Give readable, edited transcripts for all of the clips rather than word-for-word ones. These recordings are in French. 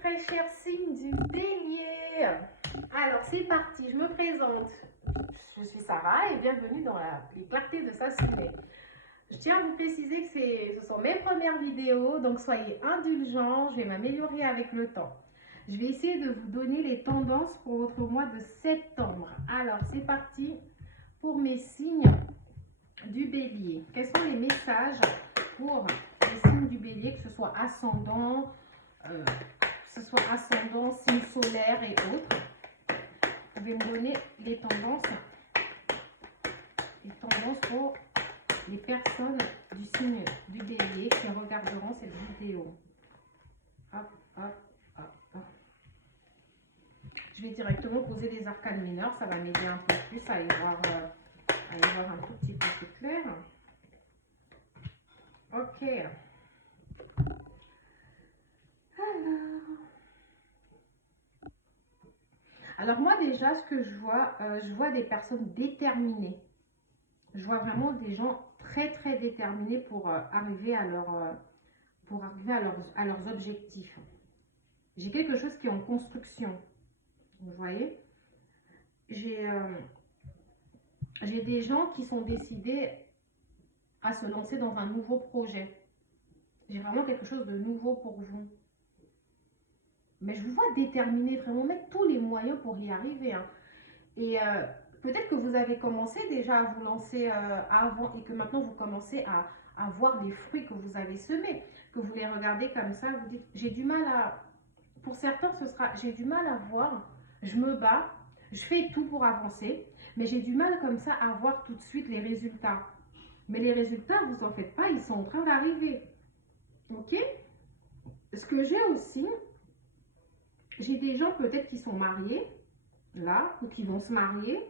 très cher signe du Bélier. Alors c'est parti, je me présente. Je suis Sarah et bienvenue dans les clartés de Sassoumé. Je tiens à vous préciser que ce sont mes premières vidéos, donc soyez indulgents, je vais m'améliorer avec le temps. Je vais essayer de vous donner les tendances pour votre mois de septembre. Alors c'est parti pour mes signes du Bélier. Quels sont les messages pour les signes du Bélier, que ce soit ascendant, signe solaire et autres? Vous pouvez me donner les tendances pour les personnes du signe du Bélier qui regarderont cette vidéo. Hop, hop, hop, hop. Je vais directement poser des arcanes mineures, ça va m'aider un peu plus à y voir un tout petit peu plus clair. Ok. Alors moi déjà, ce que je vois des personnes déterminées. Je vois vraiment des gens très très déterminés pour arriver à leurs objectifs. J'ai quelque chose qui est en construction. Vous voyez, j'ai des gens qui sont décidés à se lancer dans un nouveau projet. J'ai vraiment quelque chose de nouveau pour vous. Mais je vous vois déterminés, vraiment mettre tous les moyens pour y arriver. Hein. Et peut-être que vous avez commencé déjà à vous lancer avant et que maintenant vous commencez à voir les fruits que vous avez semés, que vous les regardez comme ça, vous dites, j'ai du mal à... Pour certains, j'ai du mal à voir, je me bats, je fais tout pour avancer, mais j'ai du mal comme ça à voir tout de suite les résultats. Mais les résultats, vous en faites pas, ils sont en train d'arriver. Ok? Ce que j'ai aussi, j'ai des gens peut-être qui sont mariés, là, ou qui vont se marier,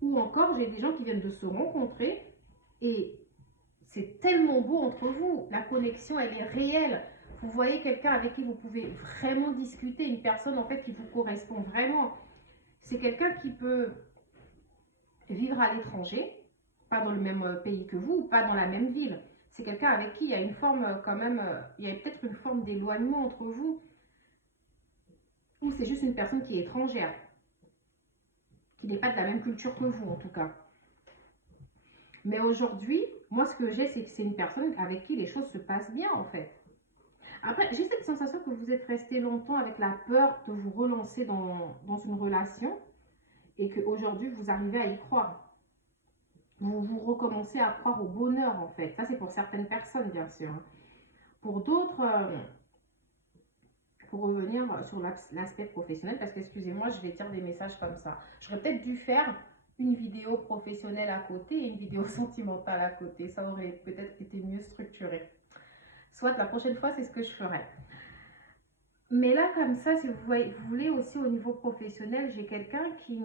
ou encore j'ai des gens qui viennent de se rencontrer et c'est tellement beau entre vous, la connexion elle est réelle. Vous voyez quelqu'un avec qui vous pouvez vraiment discuter, une personne en fait qui vous correspond vraiment. C'est quelqu'un qui peut vivre à l'étranger, pas dans le même pays que vous, pas dans la même ville. C'est quelqu'un avec qui il y a une forme quand même, il y a peut-être une forme d'éloignement entre vous, ou c'est juste une personne qui est étrangère, qui n'est pas de la même culture que vous en tout cas. Mais aujourd'hui, moi ce que j'ai, c'est que c'est une personne avec qui les choses se passent bien en fait. Après, j'ai cette sensation que vous êtes resté longtemps avec la peur de vous relancer dans une relation et qu'aujourd'hui vous arrivez à y croire. Vous recommencez à croire au bonheur en fait. Ça c'est pour certaines personnes bien sûr. Pour d'autres, pour revenir sur l'aspect professionnel, parce que excusez-moi, je vais dire des messages comme ça. J'aurais peut-être dû faire une vidéo professionnelle à côté et une vidéo sentimentale à côté. Ça aurait peut-être été mieux structuré. Soit la prochaine fois, c'est ce que je ferai. Mais là, comme ça, si vous voulez aussi au niveau professionnel, j'ai quelqu'un qui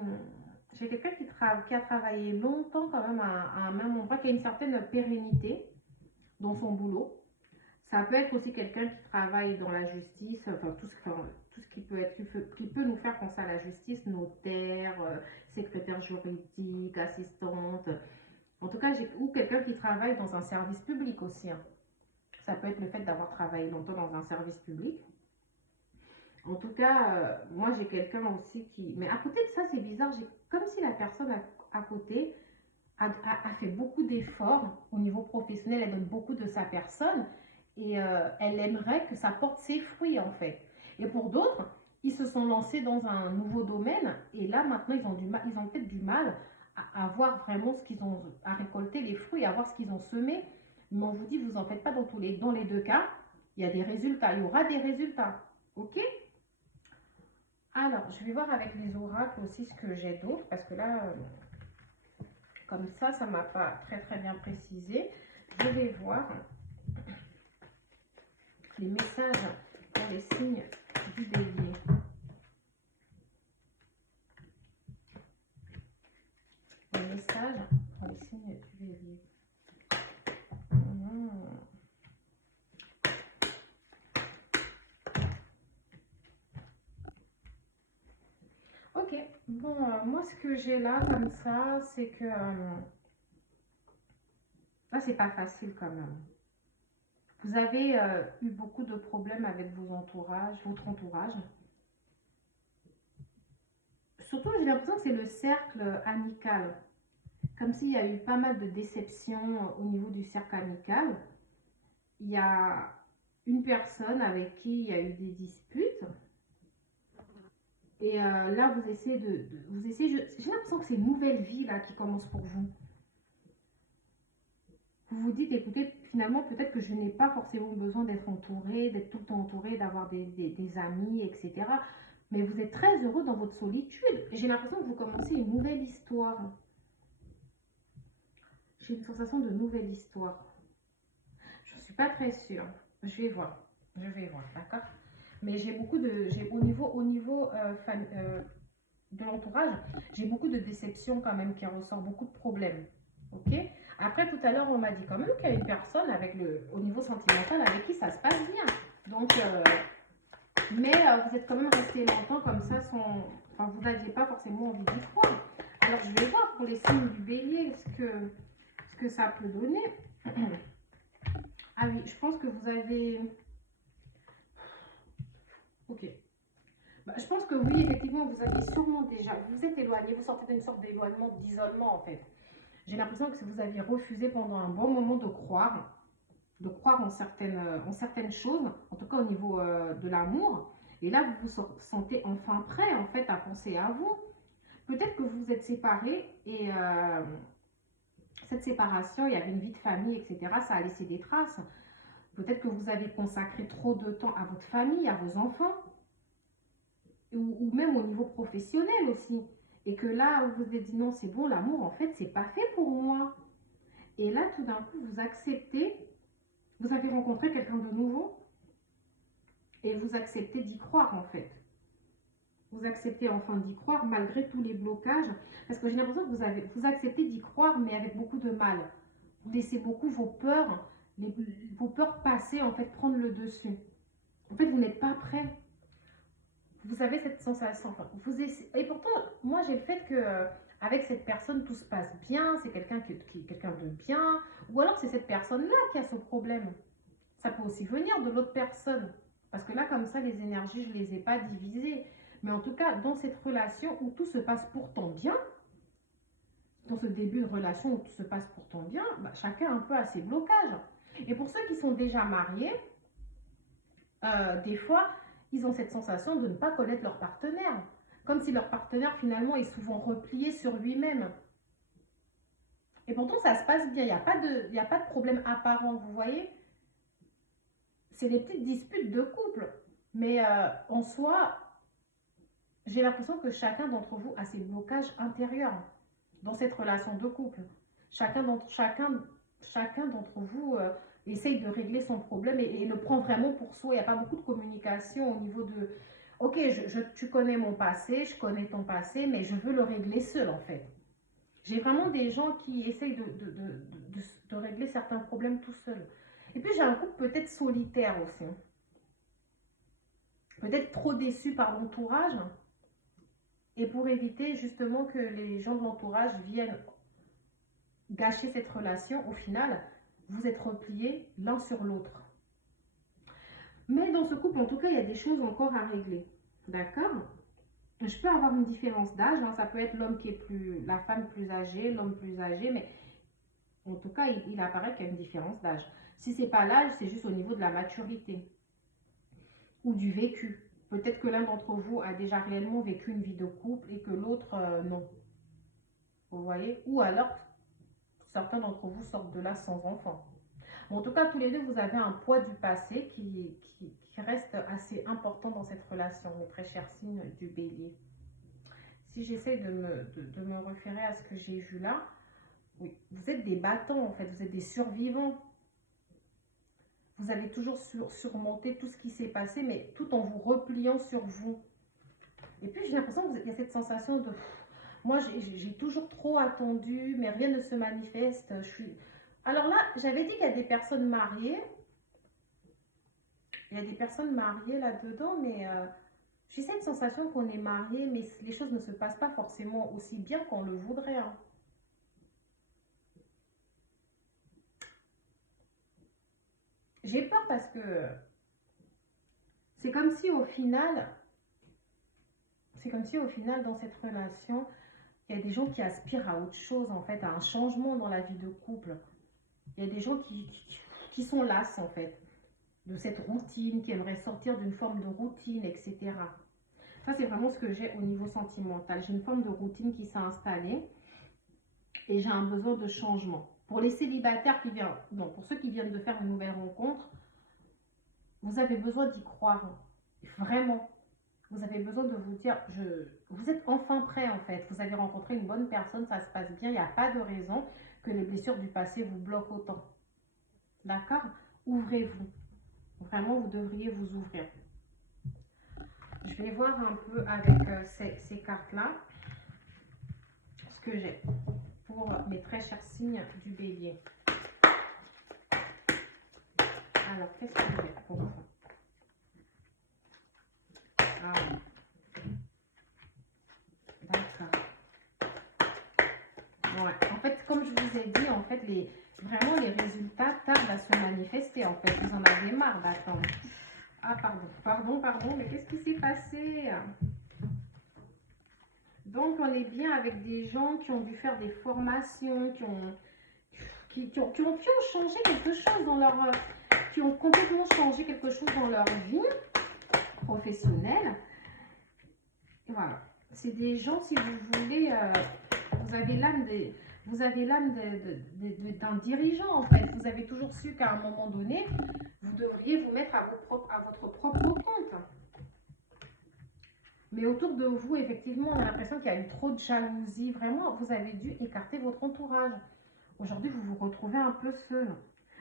a travaillé longtemps quand même à un même endroit, qui a une certaine pérennité dans son boulot. Ça peut être aussi quelqu'un qui travaille dans la justice, enfin tout ce qui peut nous faire penser à la justice, notaire, secrétaire juridique, assistante. En tout cas, ou quelqu'un qui travaille dans un service public aussi. Hein. Ça peut être le fait d'avoir travaillé longtemps dans un service public. En tout cas, moi j'ai quelqu'un aussi qui... Mais à côté de ça, c'est bizarre, comme si la personne à côté a fait beaucoup d'efforts au niveau professionnel, elle donne beaucoup de sa personne et elle aimerait que ça porte ses fruits en fait. Et pour d'autres, ils se sont lancés dans un nouveau domaine et là maintenant ils ont peut-être du mal à voir vraiment ce qu'ils ont, à récolter les fruits, à voir ce qu'ils ont semé. Mais on vous dit, vous en faites pas dans les deux cas, il y a des résultats, il y aura des résultats. Ok? Alors, je vais voir avec les oracles aussi ce que j'ai d'autre, parce que là, comme ça ne m'a pas très très bien précisé. Je vais voir les messages pour les signes du Bélier. Les messages pour les signes du Bélier. Ok, bon, moi ce que j'ai là comme ça, c'est que là c'est pas facile quand même. Vous avez eu beaucoup de problèmes avec vos entourages, votre entourage. Surtout, j'ai l'impression que c'est le cercle amical. Comme s'il y a eu pas mal de déceptions au niveau du cercle amical. Il y a une personne avec qui il y a eu des disputes. Et là, vous essayez vous essayez, j'ai l'impression que c'est une nouvelle vie là qui commence pour vous. Vous vous dites, écoutez, finalement, peut-être que je n'ai pas forcément besoin d'être entouré, d'être tout le temps entouré, d'avoir des amis, etc. Mais vous êtes très heureux dans votre solitude. J'ai l'impression que vous commencez une nouvelle histoire. J'ai une sensation de nouvelle histoire. Je ne suis pas très sûre. Je vais voir. Je vais voir, d'accord. Mais j'ai beaucoup de... au niveau de l'entourage, j'ai beaucoup de déceptions quand même qui ressort, beaucoup de problèmes. Ok. Après, tout à l'heure, on m'a dit quand même qu'il y a une personne avec au niveau sentimental avec qui ça se passe bien. Donc, mais vous êtes quand même resté longtemps comme ça, enfin, vous n'aviez pas forcément envie d'y croire. Alors, je vais voir pour les signes du bélier ce que ça peut donner. Ah oui, je pense que vous avez... Ok. Bah, je pense que oui, effectivement, vous aviez sûrement déjà... Vous êtes éloigné, vous sortez d'une sorte d'éloignement, d'isolement en fait. J'ai l'impression que vous aviez refusé pendant un bon moment de croire en certaines choses, en tout cas au niveau de l'amour. Et là, vous vous sentez enfin prêt en fait à penser à vous. Peut-être que vous vous êtes séparés et cette séparation, il y avait une vie de famille, etc. Ça a laissé des traces. Peut-être que vous avez consacré trop de temps à votre famille, à vos enfants, ou même au niveau professionnel aussi. Et que là, vous vous êtes dit non, c'est bon, l'amour, en fait, c'est pas fait pour moi. Et là, tout d'un coup, vous acceptez, vous avez rencontré quelqu'un de nouveau et vous acceptez d'y croire, en fait. Vous acceptez enfin d'y croire malgré tous les blocages. Parce que j'ai l'impression que vous acceptez d'y croire, mais avec beaucoup de mal. Vous laissez beaucoup vos peurs passer, en fait, prendre le dessus. En fait, vous n'êtes pas prêt. Vous avez cette sensation. Enfin, et pourtant, moi, j'ai le fait que avec cette personne, tout se passe bien. C'est quelqu'un quelqu'un de bien. Ou alors, c'est cette personne-là qui a ce problème. Ça peut aussi venir de l'autre personne. Parce que là, comme ça, les énergies, je ne les ai pas divisées. Mais en tout cas, dans cette relation où tout se passe pourtant bien, dans ce début de relation où tout se passe pourtant bien, bah, chacun un peu a ses blocages. Et pour ceux qui sont déjà mariés, des fois, ils ont cette sensation de ne pas connaître leur partenaire. Comme si leur partenaire, finalement, est souvent replié sur lui-même. Et pourtant, ça se passe bien. Il n'y a pas de problème apparent, vous voyez. C'est les petites disputes de couple. Mais en soi, j'ai l'impression que chacun d'entre vous a ses blocages intérieurs dans cette relation de couple. Chacun d'entre vous essaye de régler son problème et le prend vraiment pour soi. Il n'y a pas beaucoup de communication au niveau de ok, tu connais mon passé, je connais ton passé, mais je veux le régler seul en fait. J'ai vraiment des gens qui essayent de régler certains problèmes tout seuls. Et puis j'ai un couple peut-être solitaire aussi. Peut-être trop déçu par l'entourage. Et pour éviter justement que les gens de l'entourage viennent gâcher cette relation, au final, vous êtes repliés l'un sur l'autre. Mais dans ce couple, en tout cas, il y a des choses encore à régler. D'accord? Je peux avoir une différence d'âge. Hein, ça peut être l'homme qui est la femme plus âgée, l'homme plus âgé, mais en tout cas, il apparaît qu'il y a une différence d'âge. Si c'est pas l'âge, c'est juste au niveau de la maturité ou du vécu. Peut-être que l'un d'entre vous a déjà réellement vécu une vie de couple et que l'autre, non. Vous voyez? Ou alors, certains d'entre vous sortent de là sans enfant. Bon, en tout cas, tous les deux, vous avez un poids du passé qui reste assez important dans cette relation, mes très chers signes du bélier. Si j'essaie de me référer à ce que j'ai vu là, oui, vous êtes des battants en fait, vous êtes des survivants. Vous avez toujours surmonté tout ce qui s'est passé, mais tout en vous repliant sur vous. Et puis j'ai l'impression qu'il y a cette sensation de... Moi, j'ai toujours trop attendu, mais rien ne se manifeste. Alors là, j'avais dit qu'il y a des personnes mariées. Il y a des personnes mariées là-dedans, mais j'ai cette sensation qu'on est marié, mais les choses ne se passent pas forcément aussi bien qu'on le voudrait. Hein. j'ai peur parce que c'est comme si au final, dans cette relation, il y a des gens qui aspirent à autre chose, en fait, à un changement dans la vie de couple. Il y a des gens qui sont lasses, en fait, de cette routine, qui aimeraient sortir d'une forme de routine, etc. Ça, c'est vraiment ce que j'ai au niveau sentimental. J'ai une forme de routine qui s'est installée et j'ai un besoin de changement. Pour les célibataires qui viennent, non, pour ceux qui viennent de faire une nouvelle rencontre, vous avez besoin d'y croire. Vraiment. Vous avez besoin de vous dire, vous êtes enfin prêt en fait. Vous avez rencontré une bonne personne, ça se passe bien. Il n'y a pas de raison que les blessures du passé vous bloquent autant. D'accord? Ouvrez-vous. Vraiment, vous devriez vous ouvrir. Je vais voir un peu avec ces cartes-là ce que j'ai pour mes très chers signes du bélier. Alors, qu'est-ce que j'ai pour vous? Ah oui. D'accord. Ouais. En fait, comme je vous ai dit, en fait, vraiment les résultats tardent à se manifester. En fait, vous en avez marre d'attendre. Ah, pardon, mais qu'est-ce qui s'est passé? Donc, on est bien avec des gens qui ont dû faire des formations, qui ont changé quelque chose dans leur... qui ont complètement changé quelque chose dans leur vie professionnelle. Et voilà. C'est des gens, si vous voulez, vous avez l'âme d'un dirigeant, en fait. Vous avez toujours su qu'à un moment donné, vous devriez vous mettre à votre propre compte. Mais autour de vous, effectivement, on a l'impression qu'il y a eu trop de jalousie. Vraiment, vous avez dû écarter votre entourage. Aujourd'hui, vous vous retrouvez un peu seul.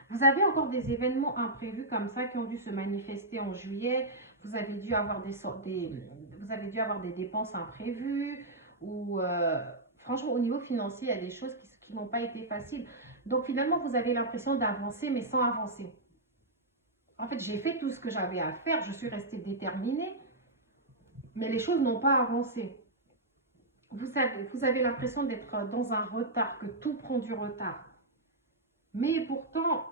Vous avez encore des événements imprévus comme ça qui ont dû se manifester en juillet. Vous avez dû avoir des dépenses imprévues. Ou franchement, au niveau financier, il y a des choses qui n'ont pas été faciles. Donc finalement, vous avez l'impression d'avancer, mais sans avancer. En fait, j'ai fait tout ce que j'avais à faire. Je suis restée déterminée. Mais les choses n'ont pas avancé. Vous avez l'impression d'être dans un retard, que tout prend du retard. Mais pourtant,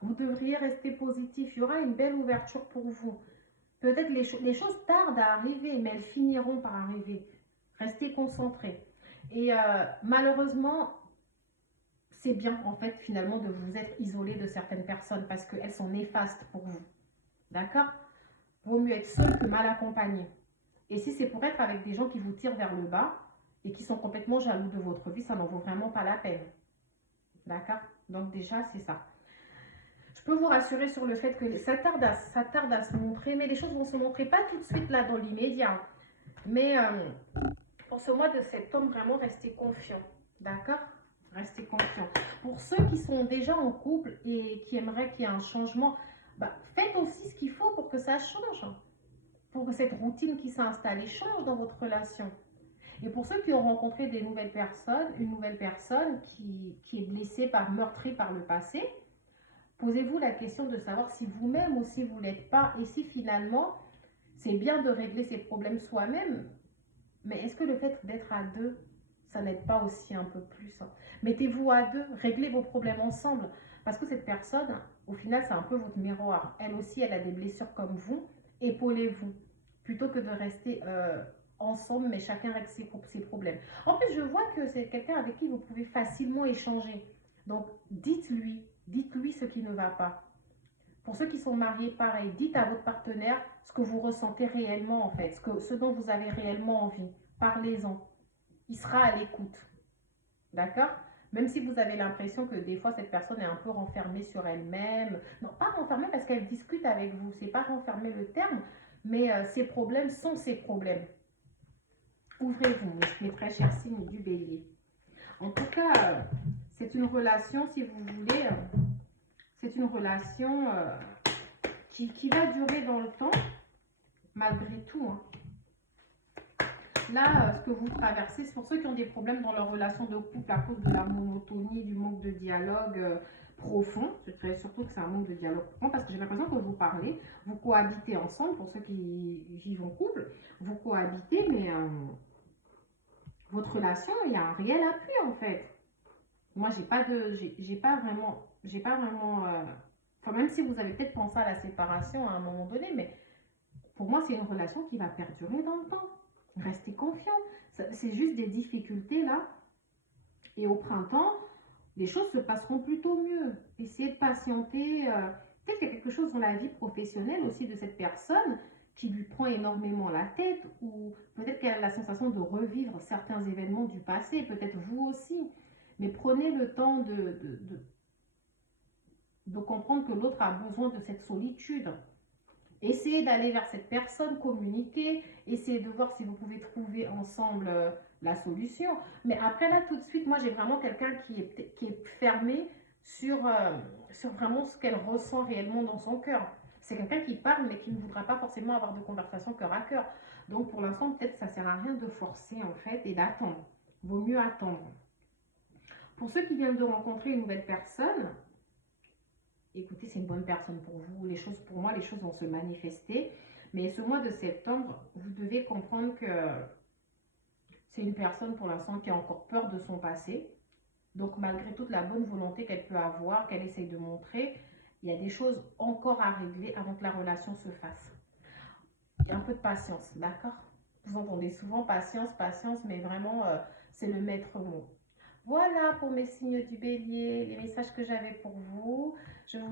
vous devriez rester positif. Il y aura une belle ouverture pour vous. Peut-être les choses tardent à arriver, mais elles finiront par arriver. Restez concentrés. Et malheureusement, c'est bien en fait finalement de vous être isolé de certaines personnes parce qu'elles sont néfastes pour vous. D'accord? Vaut mieux être seul que mal accompagné. Et si c'est pour être avec des gens qui vous tirent vers le bas et qui sont complètement jaloux de votre vie, ça n'en vaut vraiment pas la peine. D'accord? Donc déjà, c'est ça. Je peux vous rassurer sur le fait que ça tarde à se montrer, mais les choses vont se montrer pas tout de suite là dans l'immédiat. Mais pour ce mois de septembre, vraiment, restez confiants. D'accord? Restez confiants. Pour ceux qui sont déjà en couple et qui aimeraient qu'il y ait un changement, bah, faites aussi ce qu'il faut pour que ça change. Pour que cette routine qui s'est installée change dans votre relation. Et pour ceux qui ont rencontré une nouvelle personne qui est blessée meurtrie par le passé, posez-vous la question de savoir si vous-même aussi vous ne l'êtes pas et si finalement c'est bien de régler ses problèmes soi-même, mais est-ce que le fait d'être à deux, ça n'aide pas aussi un peu plus? Mettez-vous à deux, réglez vos problèmes ensemble, parce que cette personne, au final, c'est un peu votre miroir. Elle aussi, elle a des blessures comme vous, épaulez-vous, plutôt que de rester ensemble, mais chacun règle ses problèmes. En plus, je vois que c'est quelqu'un avec qui vous pouvez facilement échanger. Donc, dites-lui ce qui ne va pas. Pour ceux qui sont mariés, pareil, dites à votre partenaire ce que vous ressentez réellement en fait, ce dont vous avez réellement envie. Parlez-en. Il sera à l'écoute. D'accord? Même si vous avez l'impression que des fois cette personne est un peu renfermée sur elle-même. Non, pas renfermée parce qu'elle discute avec vous. C'est pas renfermé le terme, mais ses problèmes sont ses problèmes. Ouvrez-vous, mes très chers signes du bélier. En tout cas, c'est une relation, si vous voulez, c'est une relation qui va durer dans le temps, malgré tout. Hein. Là, ce que vous traversez, c'est pour ceux qui ont des problèmes dans leur relation de couple à cause de la monotonie, du manque de dialogue profond. Je dirais surtout que c'est un manque de dialogue profond parce que j'ai l'impression que vous parlez, vous cohabitez ensemble, pour ceux qui vivent en couple, vous cohabitez, mais votre relation, il y a un réel appui en fait. Moi, j'ai pas vraiment Enfin, même si vous avez peut-être pensé à la séparation à un moment donné, mais pour moi, c'est une relation qui va perdurer dans le temps. Restez confiant. C'est juste des difficultés là. Et au printemps, les choses se passeront plutôt mieux. Essayez de patienter. Peut-être qu'il y a quelque chose dans la vie professionnelle aussi de cette personne qui lui prend énormément la tête, ou peut-être qu'elle a la sensation de revivre certains événements du passé, peut-être vous aussi. Mais prenez le temps de comprendre que l'autre a besoin de cette solitude. Essayez d'aller vers cette personne, communiquer, essayez de voir si vous pouvez trouver ensemble la solution. Mais après là, tout de suite, moi j'ai vraiment quelqu'un qui est fermé sur vraiment ce qu'elle ressent réellement dans son cœur. C'est quelqu'un qui parle mais qui ne voudra pas forcément avoir de conversation cœur à cœur. Donc pour l'instant, peut-être ça ne sert à rien de forcer en fait et d'attendre. Vaut mieux attendre. Pour ceux qui viennent de rencontrer une nouvelle personne, écoutez, c'est une bonne personne pour vous. Les choses, pour moi, les choses vont se manifester. Mais ce mois de septembre, vous devez comprendre que c'est une personne pour l'instant qui a encore peur de son passé. Donc, malgré toute la bonne volonté qu'elle peut avoir, qu'elle essaye de montrer, il y a des choses encore à régler avant que la relation se fasse. Il y a un peu de patience, d'accord? Vous entendez souvent patience, patience, mais vraiment, c'est le maître mot. Voilà pour mes signes du bélier, les messages que j'avais pour vous. Je vous